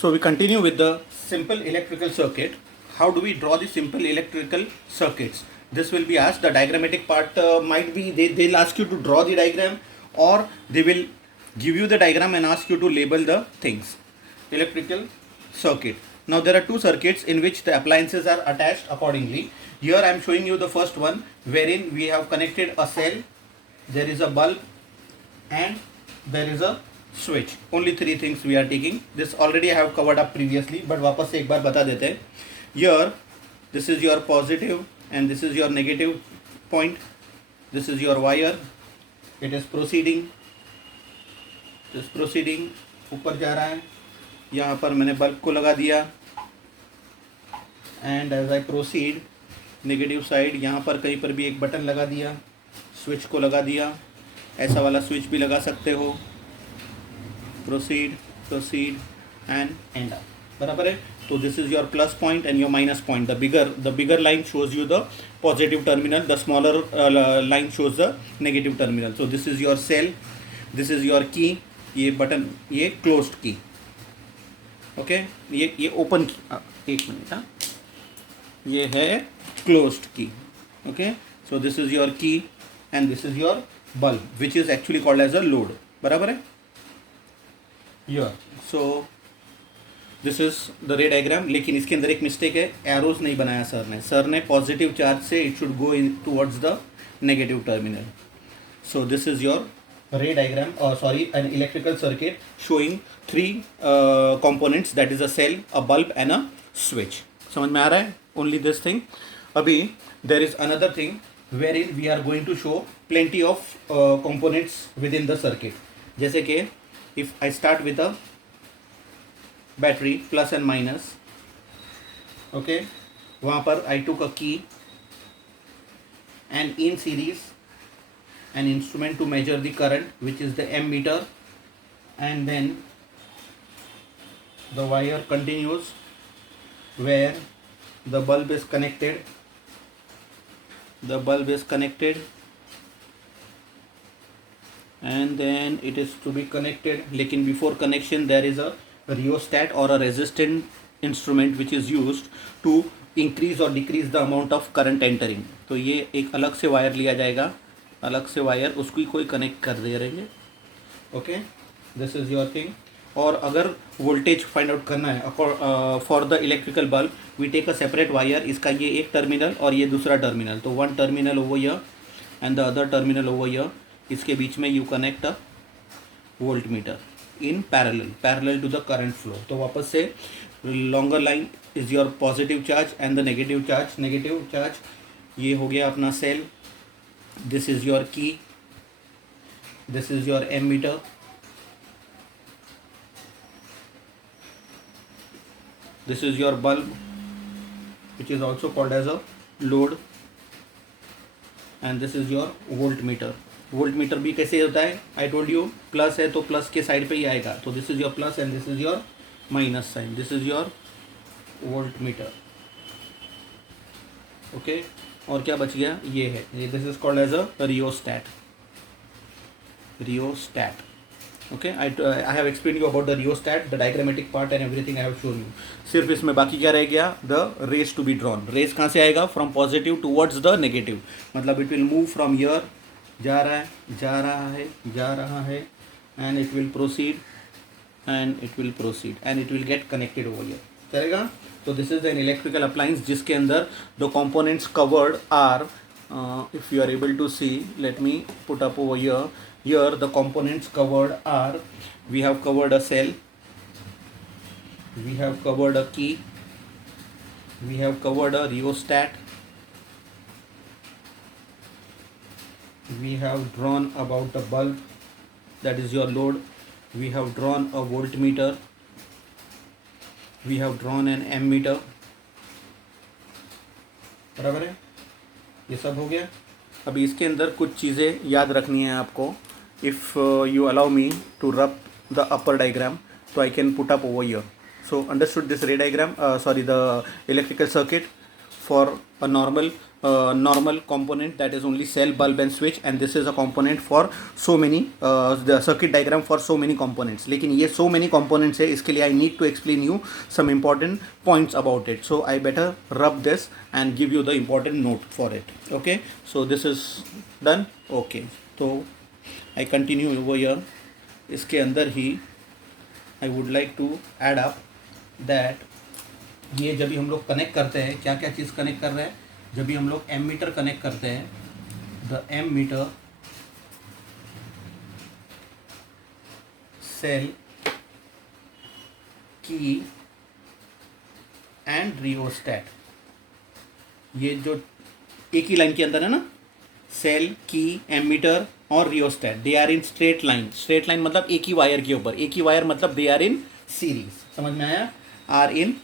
So we continue with the simple electrical circuit. How do we draw the simple electrical circuits? This will be asked. The diagrammatic part might be they'll ask you to draw the diagram, or they will give you the diagram and ask you to label the things. Electrical circuit. Now there are two circuits in which the appliances are attached accordingly. Here I am showing you the first one, wherein we have connected a cell, there is a bulb, and there is a switch. Only three things we are taking. This already I have covered up previously, but वापस से एक बार बता देते हैं. Here this is your positive and this is your negative point. This is your wire. It is proceeding. ऊपर जा रहा है. यहाँ पर मैंने बल्ब को लगा दिया. And as I proceed, negative side यहाँ पर कहीं पर भी एक बटन लगा दिया, स्विच को लगा दिया. ऐसा वाला स्विच भी लगा सकते हो. Proceed and end up. बराबर है. तो this is your plus point and your minus point. The bigger line shows you the positive terminal, the smaller line shows the negative terminal. So this is your cell, this is your key. ये button, ये closed key. Okay, ये open की. एक minute. हाँ, ये है closed key. Okay, so this is your key and this is your bulb which is actually called as a load. बराबर है. So this is the ray diagram. लेकिन इसके अंदर एक मिस्टेक है, एरोज नहीं बनाया सर ने पॉजिटिव चार्ज से it should go in towards the negative terminal. So this is your ray diagram, sorry, an electrical circuit showing three components, that is a cell, a bulb and a switch. समझ में आ रहा है? Only this thing. अभी there is another thing wherein we are going to show plenty of components within the circuit. जैसे कि if I start with a battery plus and minus, okay, वहाँ पर I took a key and in series an instrument to measure the current, which is the ammeter, and then the wire continues where the bulb is connected. And then it is to be connected. लेकिन before connection there is a rheostat or a resistant instrument which is used to increase or decrease the amount of current entering. तो ये एक अलग से wire लिया जाएगा, अलग से वायर, उसको कोई कनेक्ट कर दे रहेंगे. Okay, this is your thing. और अगर वोल्टेज फाइंड आउट करना है for the electrical bulb, we take a separate wire. इसका ये एक टर्मिनल और ये दूसरा टर्मिनल. तो one terminal over here and the other terminal over here. इसके बीच में you connect a volt meter in parallel to the current flow. तो वापस से longer line is your positive charge and the negative charge. ये हो गया अपना cell. This is your key, this is your ammeter, this is your bulb which is also called as a load, and this is your voltmeter. voltmeter भी कैसे होता है? I told you plus है तो प्लस के side पे ही आएगा. तो this is your plus and this is your minus sign. This is your voltmeter. Okay, और क्या बच गया? ये है, ये this is called as a rheostat. Okay, I have explain you about the rheostat, the diagrammatic part and everything I have shown you. सिर्फ इसमें बाकी क्या रह गया? The rays to be drawn. Rays कहाँ से आएगा? From positive towards the negative. मतलब it will move from here, जा रहा है and it will proceed and it will get connected over here. चलेगा? तो this is an electrical appliance जिसके अंदर the components covered are, if you are able to see, let me put up over here the components covered are, we have covered a cell, we have covered a key, we have covered a rheostat, we have drawn about a bulb, that is your load, we have drawn a voltmeter, we have drawn an ammeter. बराबर है, ये सब हो गया. अभी इसके अंदर कुछ चीज़ें याद रखनी है आपको. If you allow me to rub the upper diagram, so I can put up over here. So understood this ray diagram, sorry, the electrical circuit. for a normal component, that is only cell, bulb and switch, and this is a component for so many the circuit diagram for so many components. लेकिन ये so many components है, इसके लिए I need to explain you some important points about it, so I better rub this and give you the important note for it. Okay, so this is done. Okay, so I continue over here. इसके अंदर ही I would like to add up that ये जब भी हम लोग connect करते हैं, क्या क्या चीज़ कनेक्ट कर रहे हैं, जब भी हम लोग एम मीटर कनेक्ट करते हैं, द एम मीटर सेल की एंड रियोस्टैट, ये जो एक ही लाइन के अंदर है ना, सेल की, एम मीटर और rheostat, they are in straight line. Straight line मतलब एक ही वायर के ऊपर, एक ही वायर मतलब दे आर इन सीरीज. समझ में आया? आर इन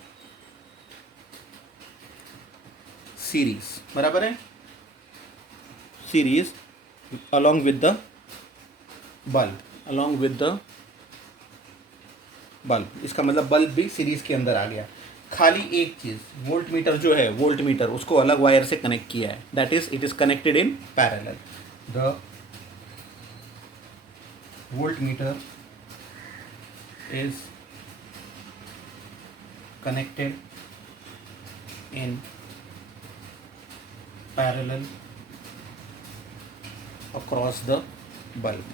सीरीज, बराबर है, series along with the bulb. इसका मतलब बल्ब भी सीरीज के अंदर आ गया. खाली एक चीज, वोल्ट मीटर जो है, वोल्ट मीटर उसको अलग वायर से कनेक्ट किया है, that is it is connected in parallel. The voltmeter is connected in parallel across the bulb.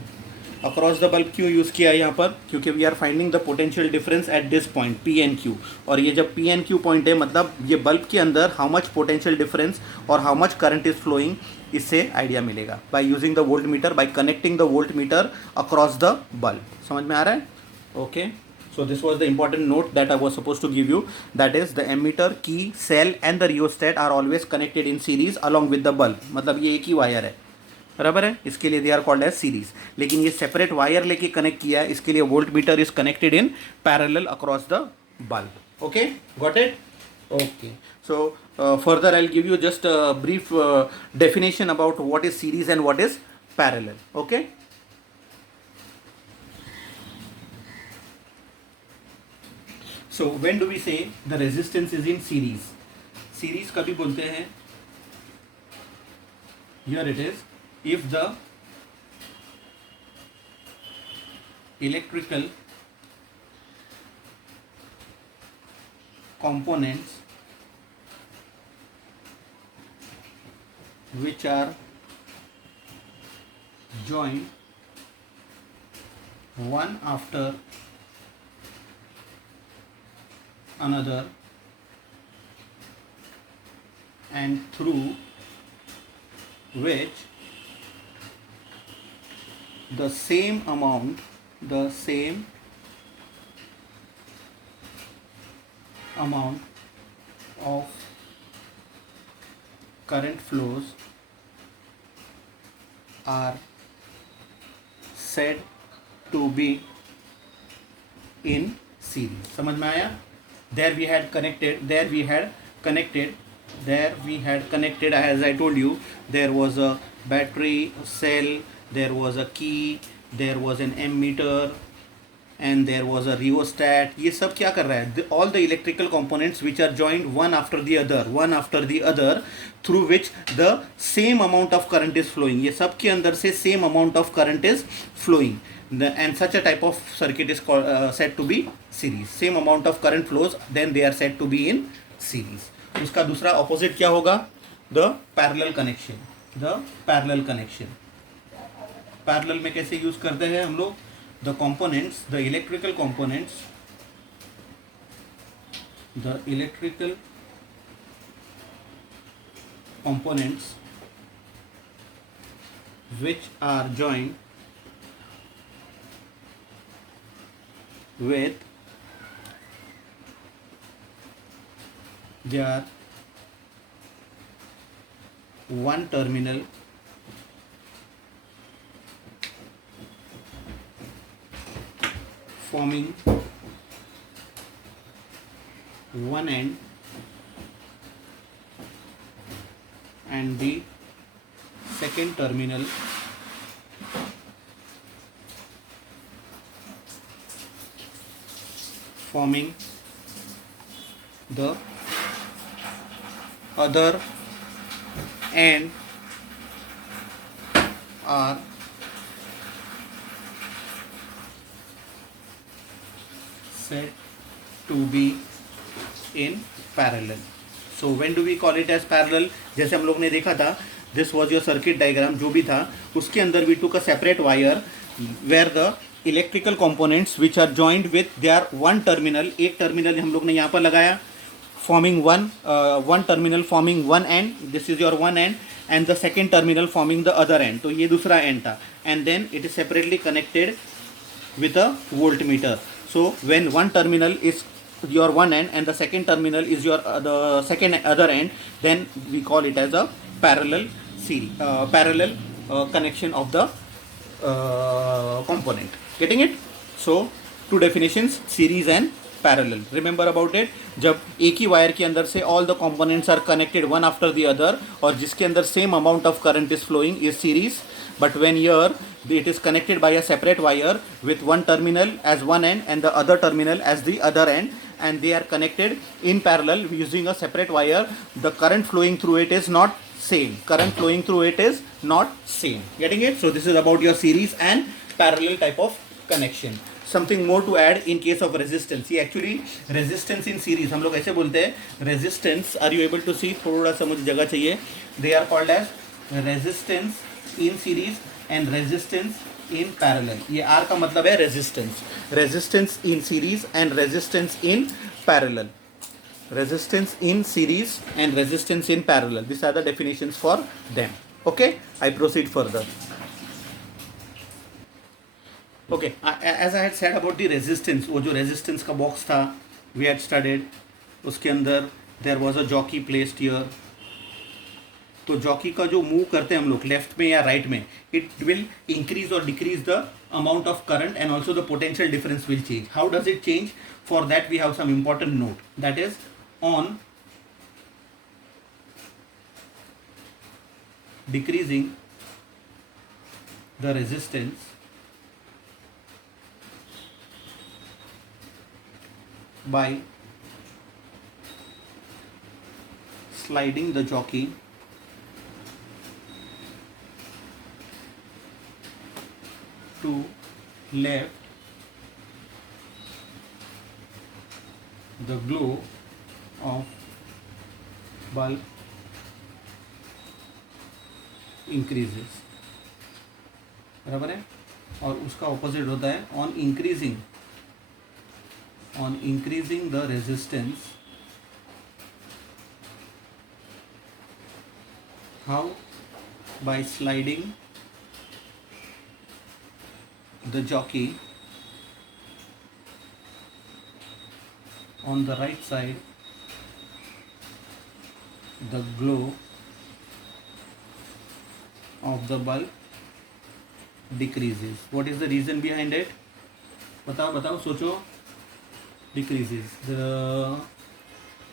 Across the bulb क्यों यूज़ किया है यहाँ पर? क्योंकि we are finding the potential difference at this point P N Q, और ये जब P N Q point है मतलब ये बल्ब के अंदर हाउ मच पोटेंशियल डिफरेंस और how much current is flowing, इससे आइडिया मिलेगा by using the voltmeter, by connecting the voltmeter across the bulb. समझ में आ रहा है? Okay, so this was the important note that I was supposed to give you, that is the ammeter, key, cell and the rheostat are always connected in series along with the bulb. मतलब ये एक ही wire है, बराबर है, इसके लिए they are called as series. लेकिन ये सेपरेट वायर लेके कनेक्ट किया है, इसके लिए volt meter is connected in parallel across the bulb. Okay, got it? Okay, so further I'll give you just a brief definition about what is series and what is parallel. Okay. So when do we say the resistance is in series? Series कभी बोलते हैं, here it is, if the electrical components which are joined one after another and through which the same amount of current flows are said to be in series. समझ में आया? There we had connected, as I told you, there was a battery, a cell, there was a key, there was an ammeter and there was a rheostat. ये सब क्या कर रहा है? All the electrical components which are joined one after the other through which the same amount of current is flowing. ये सब के अंदर से same amount of current is flowing. And such a type of circuit is called, said to be series. Same amount of current flows, then they are said to be in series. उसका दूसरा opposite क्या होगा? The parallel connection. Parallel में कैसे use करते हैं हम लोग? The components, the electrical components which are joined with their one terminal forming one end and the second terminal forming the other end are said to be in parallel. So when do we call it as parallel? जैसे हम लोग ने देखा था, this was your circuit diagram जो भी था, उसके अंदर we took a separate wire where the electrical components which are joined with their one terminal, एक terminal हम लोग ने यहाँ पर लगाया forming one terminal forming one end, this is your one end, and the second terminal forming the other end. तो ये दूसरा end था, and then it is separately connected with a voltmeter. So when one terminal is your one end and the second terminal is your the second other end, then we call it as a parallel series, parallel connection of the component. Getting it? So two definitions, series and parallel. Remember about it. जब एक ही wire के अंदर से all the components are connected one after the other और जिसके अंदर same amount of current is flowing is series. But when here it is connected by a separate wire with one terminal as one end and the other terminal as the other end, and they are connected in parallel using a separate wire, the current flowing through it is not same. Current flowing through it is not same. Getting it? So this is about your series and parallel type of connection. Something more to add in case of resistance. ये actually resistance in series हम लोग ऐसे बोलते हैं resistance. Are you able to see? थोड़ा सा मुझे जगह चाहिए. They are called as resistance in series and resistance in parallel. ये R का मतलब है resistance. Resistance in series and resistance in parallel. Resistance in series and resistance in parallel. These are the definitions for them. Okay, I proceed further. Okay, as I had said about the resistance, वो जो resistance का box था, we had studied, उसके अंदर there was a jockey placed here. तो jockey का जो move करते हैं हम लोग लेफ्ट में या राइट में, इट विल इंक्रीज और decrease the amount of current and also the potential difference will change. How does it change? For that we have some important note, that is on decreasing the resistance by sliding the jockey to left, the glow of bulb increases. बराबर है. और उसका opposite होता है on increasing the resistance. How? By sliding the jockey on the right side, the glow of the bulb decreases. What is the reason behind it? बताओ सोचो. Decreases.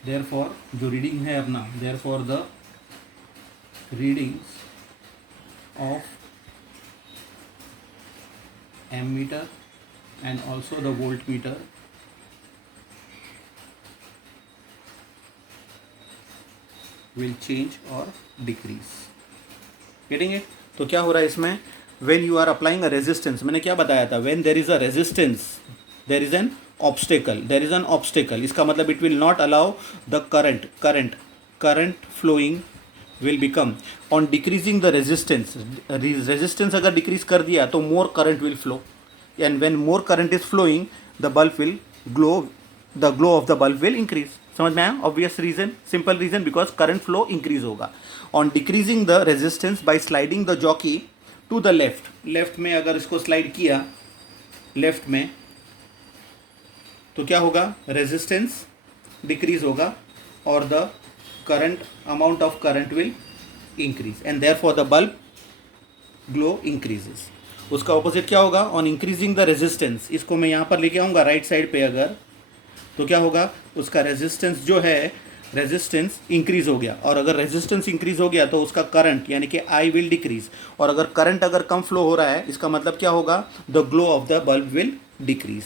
Therefore जो reading है अपना, therefore the readings of ammeter and also the voltmeter will change or decrease. Getting it? तो क्या हो रहा है इसमें? When you are applying a resistance, मैंने क्या बताया था? When there is a resistance, there is an obstacle. There is an obstacle. इसका मतलब it will not allow the current flowing will become on decreasing the resistance. Resistance अगर decrease कर दिया तो more current will flow, and when more current is flowing, the bulb will glow. The glow of the bulb will increase. समझ में आया? Obvious reason, simple reason, because current flow increase होगा. On decreasing the resistance by sliding the jockey to the left में अगर इसको slide किया left में तो क्या होगा? रेजिस्टेंस डिक्रीज होगा और the current amount of current will increase and therefore the bulb glow increases. उसका ऑपोजिट क्या होगा? On increasing the resistance. इसको मैं यहाँ पर लेके आऊँगा राइट साइड पे अगर, तो क्या होगा? उसका रेजिस्टेंस जो है, रेजिस्टेंस इंक्रीज हो गया, और अगर रेजिस्टेंस इंक्रीज हो गया तो उसका करंट यानी कि आई विल डिक्रीज, और अगर करंट अगर कम फ्लो हो रहा है इसका मतलब क्या होगा? The glow of the bulb will decrease.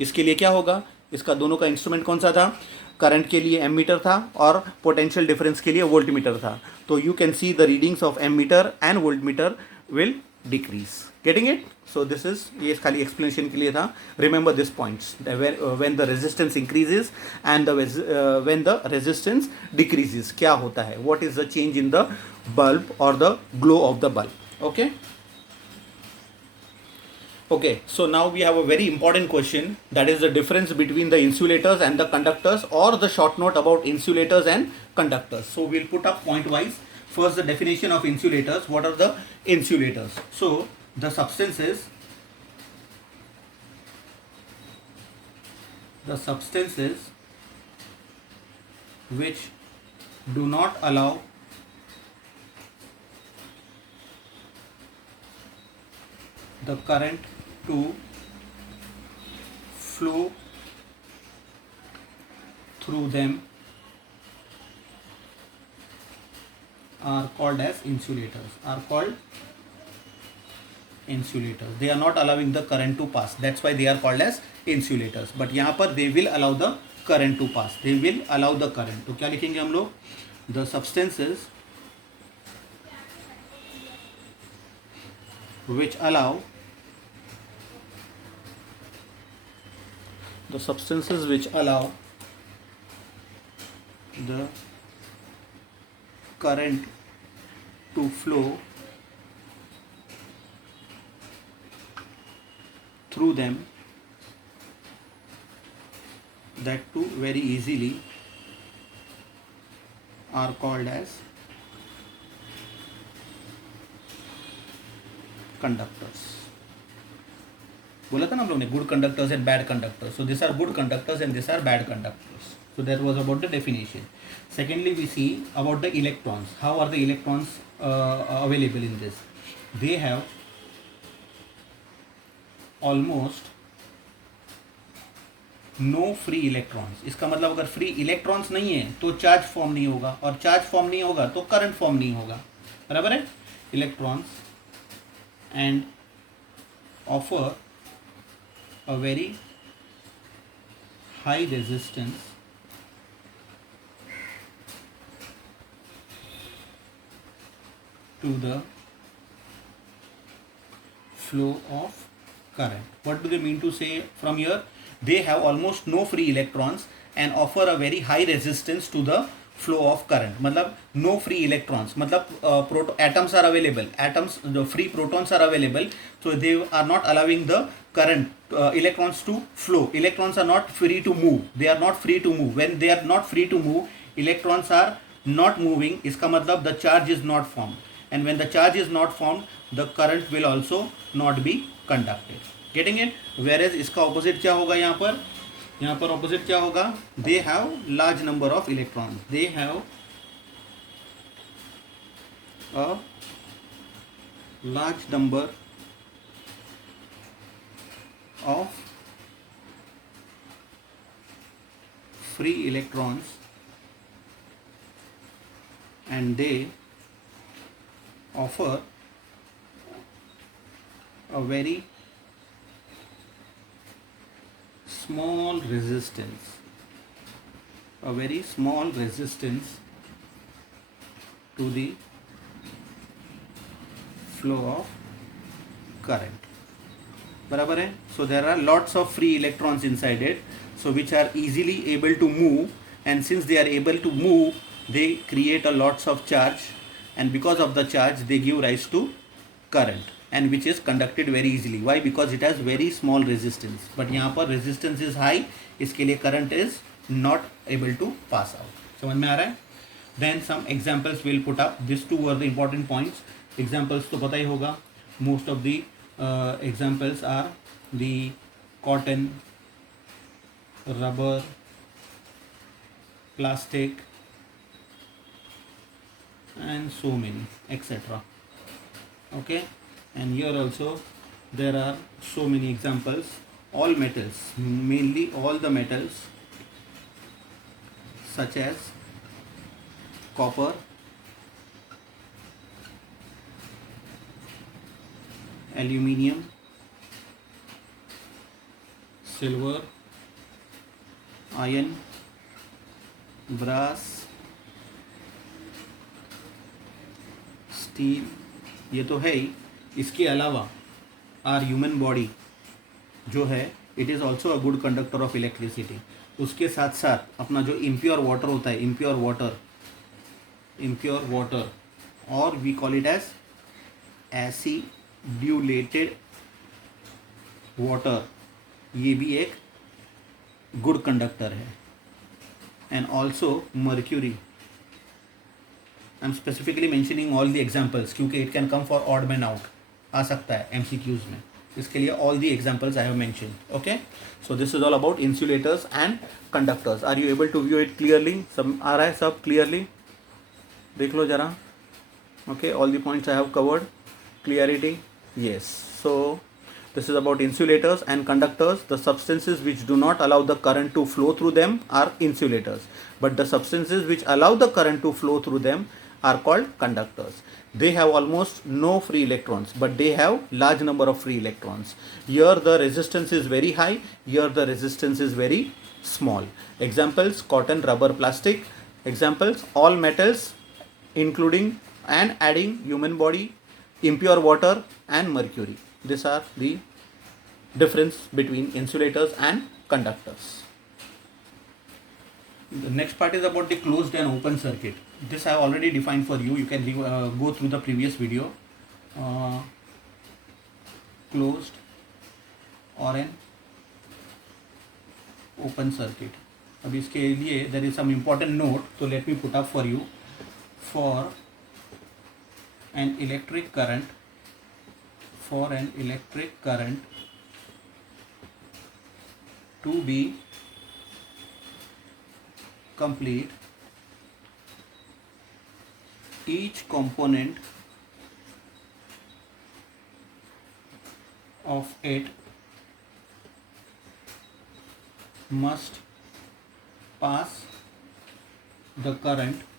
इसके लिए क्या होगा? इसका दोनों का इंस्ट्रूमेंट कौन सा था? करंट के लिए एमीटर था और पोटेंशियल डिफरेंस के लिए वोल्ट मीटर था. तो you can see the readings of ammeter and volt meter will decrease. Getting it? So this is, ये खाली एक्सप्लेनेशन के लिए था. Remember this points when the resistance increases and when the resistance decreases क्या होता है, what is the change in the bulb और the glow of the bulb. Okay. Okay, so now we have a very important question, that is the difference between the insulators and the conductors, or the short note about insulators and conductors. So we'll put up point wise. First, the definition of insulators. What are the insulators? So the substances which do not allow the current to flow through them are called as insulators. They are not allowing the current to pass, that's why they are called as insulators. But यहाँ पर they will allow the current to pass, they will allow the current. तो क्या लिखेंगे हम लोग? The substances which allow the current to flow through them, that too very easily, are called as conductors. बोला था ना हम लोग ने, good conductors and bad conductors. So this are good conductors and this are bad conductors. So that was about the definition. Secondly, we see about the electrons. How are the electrons available in this? They have almost no free electrons. इसका मतलब अगर free electrons नहीं है तो charge form नहीं होगा, और charge form नहीं होगा तो करंट फॉर्म नहीं होगा. बराबर है? Electrons and offer a very high resistance to the flow of current. What do they mean to say from here? They have almost no free electrons and offer a very high resistance to the flow of current. मतलब no free electrons, मतलब atoms are available, atoms, the free protons are available, so they are not allowing the current electrons to flow. Electrons are not free to move, they are not free to move. When they are not free to move, electrons are not moving, इसका मतलब the charge is not formed, and when the charge is not formed, the current will also not be conducted. Getting it? Whereas इसका opposite क्या होगा यहाँ पर? यहाँ पर opposite क्या होगा? They have large number of electrons. They have a large number of free electrons and they offer a very small resistance, to the flow of current. बराबर है? So there are lots of free electrons inside it, so which are easily able to move, and since they are able to move, they create a lots of charge, and because of the charge they give rise to current, and which is conducted very easily. Why? Because it has very small resistance. But यहाँ पर resistance is high, इसके लिए current is not able to pass out. समझ में आ रहा है? Then some examples we'll put up. These two were the important points. Examples तो पता ही होगा. Most of the examples are the cotton, rubber, plastic, and so many, etc. Okay, and here also there are so many examples. All metals, mainly all the metals, such as copper, aluminium, silver, iron, brass, steel, ये तो है ही। इसके अलावा are human body जो है it is also a good conductor of electricity. उसके साथ साथ अपना जो इम्प्योर वाटर होता है, इम्प्योर वाटर और we call it as acidulated water, ये भी एक गुड कंडक्टर है। And also mercury, I am specifically mentioning all the examples क्योंकि it can come for odd man out, आ सकता है MCQs में, इसके लिए all the examples I have mentioned. Okay, so this is all about insulators and conductors. Are you able to view it clearly? सब आ रहा है, सब क्लियरली देख लो जरा। Okay, all the points I have covered, clarity, yes. So this is about insulators and conductors. The substances which do not allow the current to flow through them are insulators, but the substances which allow the current to flow through them are called conductors. They have almost no free electrons, but they have large number of free electrons. Here the resistance is very high, here the resistance is very small. Examples: cotton, rubber, plastic. Examples: all metals including and adding human body, impure water and mercury. These are the difference between insulators and conductors. The next part is about the closed and open circuit. This I have already defined for you. You can go through the previous video. Closed or an open circuit. अब इसके लिए there is some important note, so let me put up for you. For an electric current to be complete, each component of it must pass the current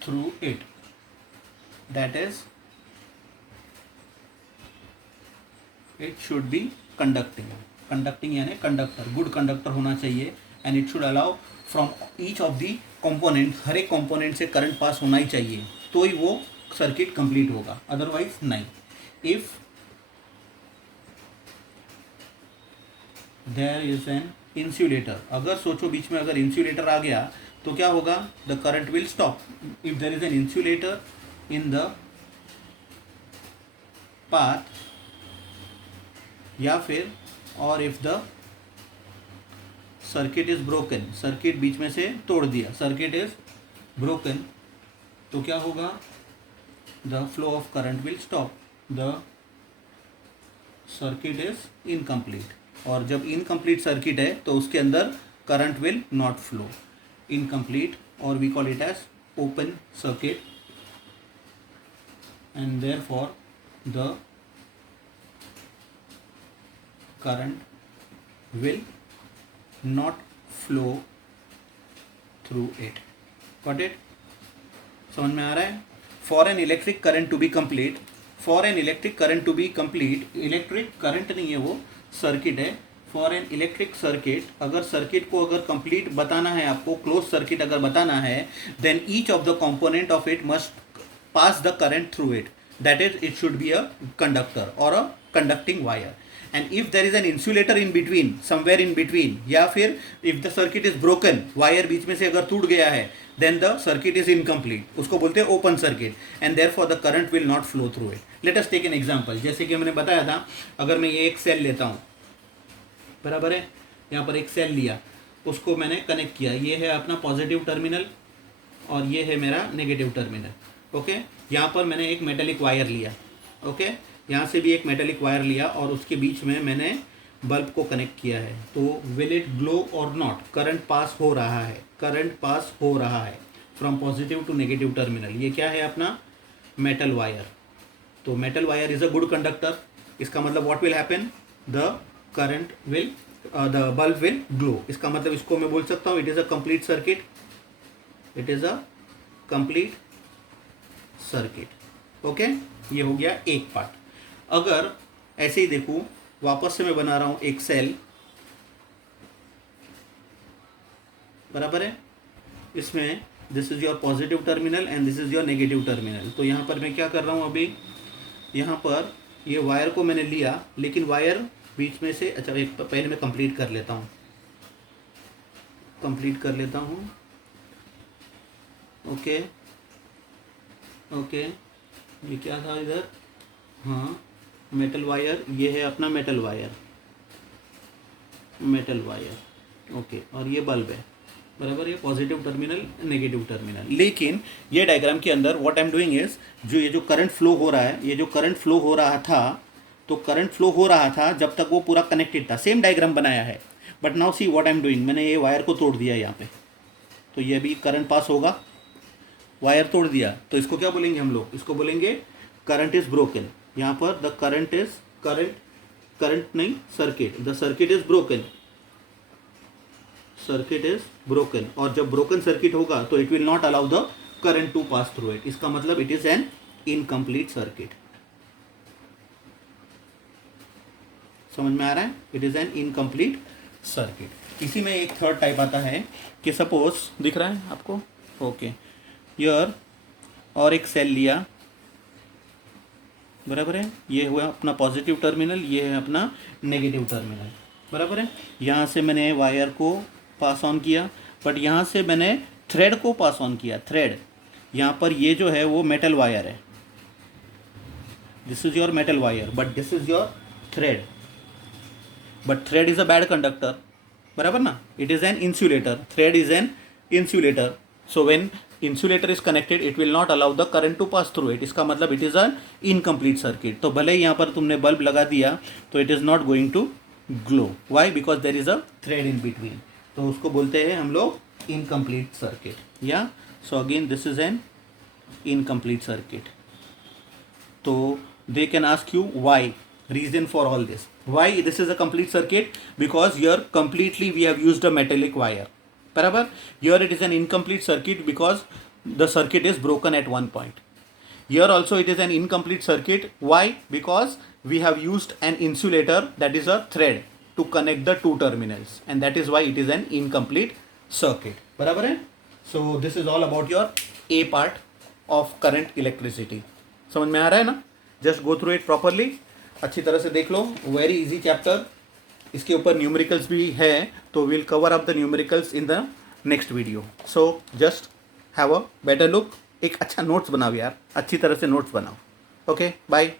through it. That is, it should be conducting यानी conductor, good conductor होना चाहिए। And it should allow from each of the component, हर एक component से current pass होना ही चाहिए, तो ही वो सर्किट कंप्लीट होगा, अदरवाइज नहीं। If there is an insulator, अगर सोचो बीच में अगर इंसुलेटर आ गया तो क्या होगा? The current will stop. If there is an insulator in the path, या फिर और if the circuit is broken, circuit बीच में से तोड़ दिया, सर्किट इज ब्रोकन, तो क्या होगा? The flow of current will stop, the circuit is incomplete. और जब इनकम्प्लीट सर्किट है तो उसके अंदर current will not flow, incomplete, और we call it as open circuit, and therefore the current will not flow through it. Got it? समझ में आ रहा है? For an electric current to be complete, electric current नहीं है वो, circuit है। For an electric circuit, अगर सर्किट को अगर कंप्लीट बताना है आपको, क्लोज सर्किट अगर बताना है, then each of the component of it must pass the current through it. That is, it should be a conductor or a conducting wire. And if there is an insulator in between, somewhere in between, या फिर if the circuit is broken, wire बीच में से अगर टूट गया है, then the circuit is incomplete, उसको बोलते हैं open circuit, and therefore the current will not flow through it. Let us take an example. जैसे कि मैंने बताया था, अगर मैं ये एक सेल लेता हूँ, बराबर है, यहाँ पर एक सेल लिया, उसको मैंने कनेक्ट किया, ये है अपना पॉजिटिव टर्मिनल और ये है मेरा नेगेटिव टर्मिनल। ओके, यहाँ पर मैंने एक मेटेलिक वायर लिया, ओके, यहाँ से भी एक मेटेलिक वायर लिया और उसके बीच में मैंने बल्ब को कनेक्ट किया है, तो विल इट ग्लो और नॉट? करंट पास हो रहा है, करंट पास हो रहा है from positive to negative terminal. ये क्या है? अपना मेटल वायर। तो metal wire is a good conductor. इसका मतलब what will happen? The current will, the bulb will glow. इसका मतलब इसको मैं बोल सकता हूँ it is a complete circuit, it is a complete circuit. Okay, ये हो गया एक पार्ट। अगर ऐसे ही देखूँ, वापस से मैं बना रहा हूँ एक सेल, बराबर है। इसमें this is your positive terminal and this is your negative terminal. तो यहाँ पर मैं क्या कर रहा हूँ अभी, यहाँ पर ये वायर को मैंने लिया, लेकिन वायर बीच में से, अच्छा एक पहले मैं कंप्लीट कर लेता हूँ, ओके ओके। ये क्या था इधर, हाँ मेटल वायर, ये है अपना मेटल वायर, ओके। और ये बल्ब है, बराबर, ये पॉजिटिव टर्मिनल नेगेटिव टर्मिनल। लेकिन ये डायग्राम के अंदर what I am doing is, ये जो करंट फ्लो हो रहा है, ये जो करंट फ्लो हो रहा था, तो करंट फ्लो हो रहा था जब तक वो पूरा कनेक्टेड था, सेम डायग्राम बनाया है। But now see what I am doing, मैंने ये वायर को तोड़ दिया यहाँ पे, तो ये भी करंट पास होगा, वायर तोड़ दिया, तो इसको क्या बोलेंगे हम लोग, इसको बोलेंगे करंट इज ब्रोकन। यहाँ पर द करंट इज करंट नहीं, circuit, the circuit is broken, और जब ब्रोकन सर्किट होगा तो it will not allow the current to pass through it, इसका मतलब it is an incomplete circuit. समझ में आ रहा है, it is an incomplete circuit. इसी में एक थर्ड टाइप आता है कि सपोज, दिख रहा है आपको, ओके, यर और एक सेल लिया, बराबर है, ये हुआ अपना पॉजिटिव टर्मिनल, ये है अपना नेगेटिव टर्मिनल, बराबर है। यहाँ से मैंने वायर को पास ऑन किया, बट यहाँ से मैंने थ्रेड को पास ऑन किया, थ्रेड। यहाँ पर ये जो है वो मेटल वायर है, this is your metal wire, but this is your thread, but thread is a bad conductor, बराबर ना, it is an insulator, thread is an insulator, so when insulator is connected it will not allow the current to pass through it, इसका मतलब it is a incomplete circuit. तो भले ही यहाँ पर तुमने bulb लगा दिया तो it is not going to glow, why, because there is a thread in between, तो उसको बोलते हैं हम लोग इनकम्प्लीट सर्किट, या so again this is an incomplete circuit. तो they can ask you why, reason for all this, why this is a complete circuit, because here completely we have used a metallic wire, barabar. Here it is an incomplete circuit because the circuit is broken at one point. Here also it is an incomplete circuit, why, because we have used an insulator, that is a thread, to connect the two terminals, and that is why it is an incomplete circuit, barabar hai. So this is all about your A part of current electricity. समझ में आ रहा है ना, just go through it properly, अच्छी तरह से देख लो, वेरी इजी चैप्टर। इसके ऊपर न्यूमेरिकल्स भी है, तो will cover up the numericals in the next video. So just have a better look, एक अच्छा नोट्स बनाओ यार, अच्छी तरह से नोट्स बनाओ। Okay bye.